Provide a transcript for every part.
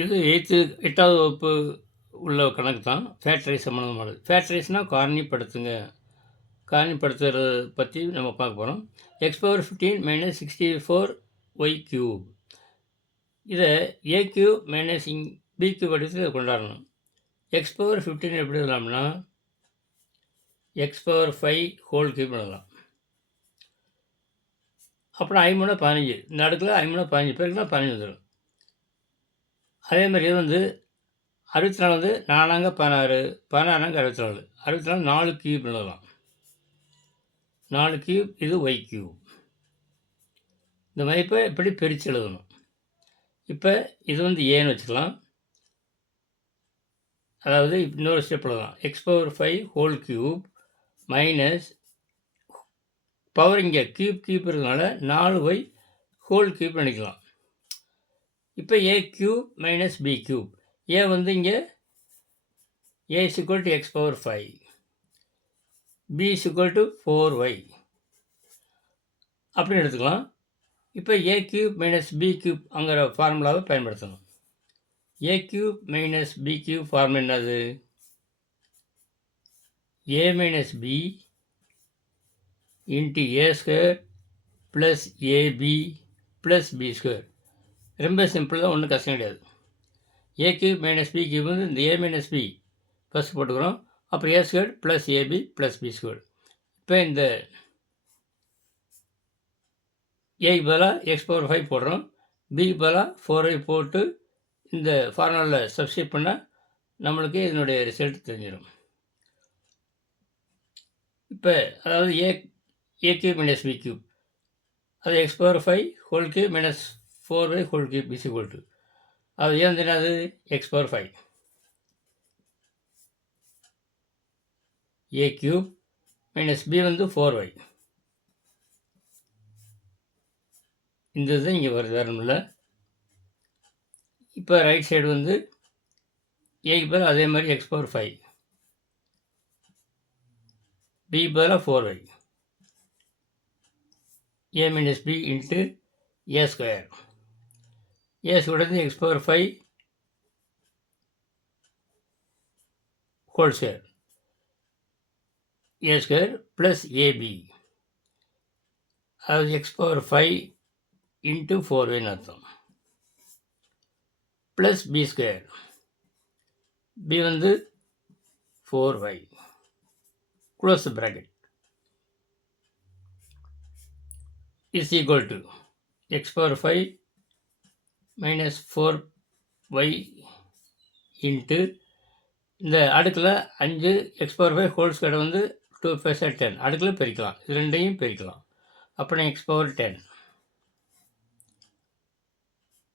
இது எயித்து எட்டாவது வகுப்பு உள்ள கணக்கு தான் ஃபேட் ரைஸ் சம்மந்தமானது ஃபேட் ரைஸ்னால் காரணிப்படுத்துங்க. காரணிப்படுத்துறது பற்றி நம்ம பார்க்க போகிறோம் X power fifteen minus sixty four Y cube இதை ஏ கியூப் மைனஸ் இங் பி கியூப் எடுத்து இதை கொண்டாடணும். எக்ஸ் பவர் ஃபிஃப்டீன் எப்படி எழுதலாம்னா X power five whole cube எழுதலாம் அப்புறம் ஐமூணு பதினஞ்சு. இந்த அடுக்கில் ஐமூணு பதினஞ்சு. பேருக்குனா பதினஞ்சு வந்துடும் அதே மாதிரி இது வந்து அறுபத்தி நாலு வந்து நானாங்க பதினாறு பதினாறாங்க அறுபத்தி நாலு. அறுபத்தி நாலு நாலு கியூப் எழுதலாம் நாலு கியூப் இது ஒய் கியூப் இந்த மதிப்பை இப்படி பிரித்து எழுதணும்? இப்போ இது வந்து ஏன்னு வச்சுக்கலாம். அதாவது இன்னொரு ஸ்டெப் எழுதலாம் X power five whole cube minus power இங்கே கியூப் கியூப் இருக்கிறதுனால நாலு ஒய் ஹோல் கியூப் நினைக்கலாம். இப்போ A cube minus B cube A வந்து இங்கே A is to X power five B is to four Y அப்படின்னு எடுத்துக்கலாம். இப்போ A cube minus B cube அங்கிற ஃபார்முலாவை பயன்படுத்தணும். A cube minus B cube form என்னது? A minus B into A square plus AB plus B square ரொம்ப simple தான் ஒன்றும் கஷ்டம் கிடையாது. A cube minus B cube வந்து இந்த ஏ மைனஸ் பி ஃபஸ்ட் போட்டுக்கிறோம். அப்புறம் A square plus AB plus B square இப்போ இந்த ஏக்கு பதிலாக எக்ஸ் பவர் ஃபைவ் போடுறோம். பிக்கு பதிலாக ஃபோர் ஐ போட்டு இந்த ஃபார்முலாவில் சப்ஸ்டியூட் பண்ணால் நம்மளுக்கு இதனுடைய ரிசல்ட் தெரிஞ்சிடும் இப்போ அதாவது A A cube minus B cube அது X power five whole cube minus four by whole cube is equal to அது ஏன் தெரியாது X power five A cube minus B வந்து ஃபோர் ஒய் இந்த இது இங்கே வருது வேறு இல்லை இப்போ ரைட் சைடு வந்து ஏக்கு பதில் அதே மாதிரி எக்ஸ் பவர் ஃபைவ் பி பதிலாக four Y A minus B into A square A உடனே X power five whole square A square plus AB அது X power five into four வேன்னு அர்த்தம் ப்ளஸ் பி ஸ்கொயர் பி வந்து four five close bracket is equal to X power five minus four Y into இந்த அடுக்கில் அஞ்சு X power five whole square வந்து two five ten அடுக்கில் பிரிக்கலாம். இது ரெண்டையும் பிரிக்கலாம். அப்புறம் X power ten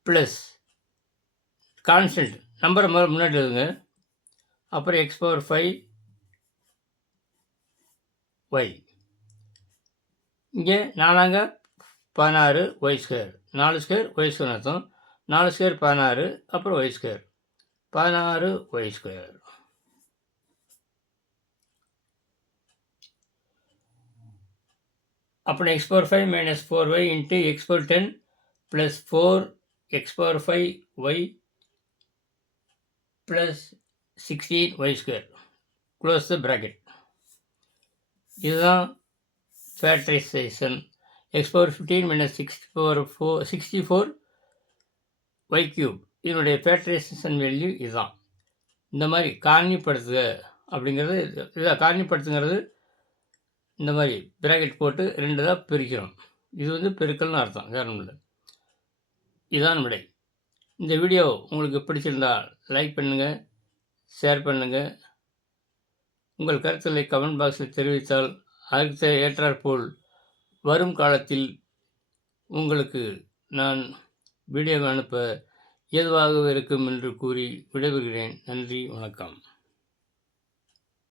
plus constant நம்பரை மாதிரி முன்னாடி எழுதுங்க. அப்புறம் எக்ஸ் பவர் ஃபைவ் ஒய் இங்கே நாலாங்க பதினாறு ஒய் ஸ்கொயர் நாலு ஸ்கொயர் ஒய் ஸ்கொயர் அர்த்தம். நாலு ஸ்கொயர் பதினாறு அப்புறம் ஒய் ஸ்கொயர் பதினாறு ஒய் ஸ்கொயர் அப்புறம் X power five minus four Y into X power ten plus four X power five Y plus sixteen Y square close the bracket இதுதான் factorisation X power fifteen minus sixty four four sixty four Y cube இதனுடைய பேட்ரேஷன் value இதுதான் இந்த மாதிரி காரணிப்படுத்துக அப்படிங்கிறது இதாக காரணிப்படுத்துங்கிறது இந்த மாதிரி ப்ராக்கெட் போட்டு ரெண்டு தான் பிரிக்கிறோம். இது வந்து பெருக்கல்னு அர்த்தம் வேறு இல்லை. இதான் விடை. இந்த வீடியோ உங்களுக்கு பிடிச்சிருந்தால் லைக் பண்ணுங்கள் ஷேர் பண்ணுங்கள் உங்கள் கருத்துக்களை கமெண்ட் பாக்ஸில் தெரிவித்தால் அடுத்த ஏற்றாற்போல் வரும் காலத்தில் உங்களுக்கு நான் வீடியோ அனுப்ப ஏதுவாக இருக்கும் என்று கூறி விடைபெறுகிறேன். நன்றி வணக்கம்.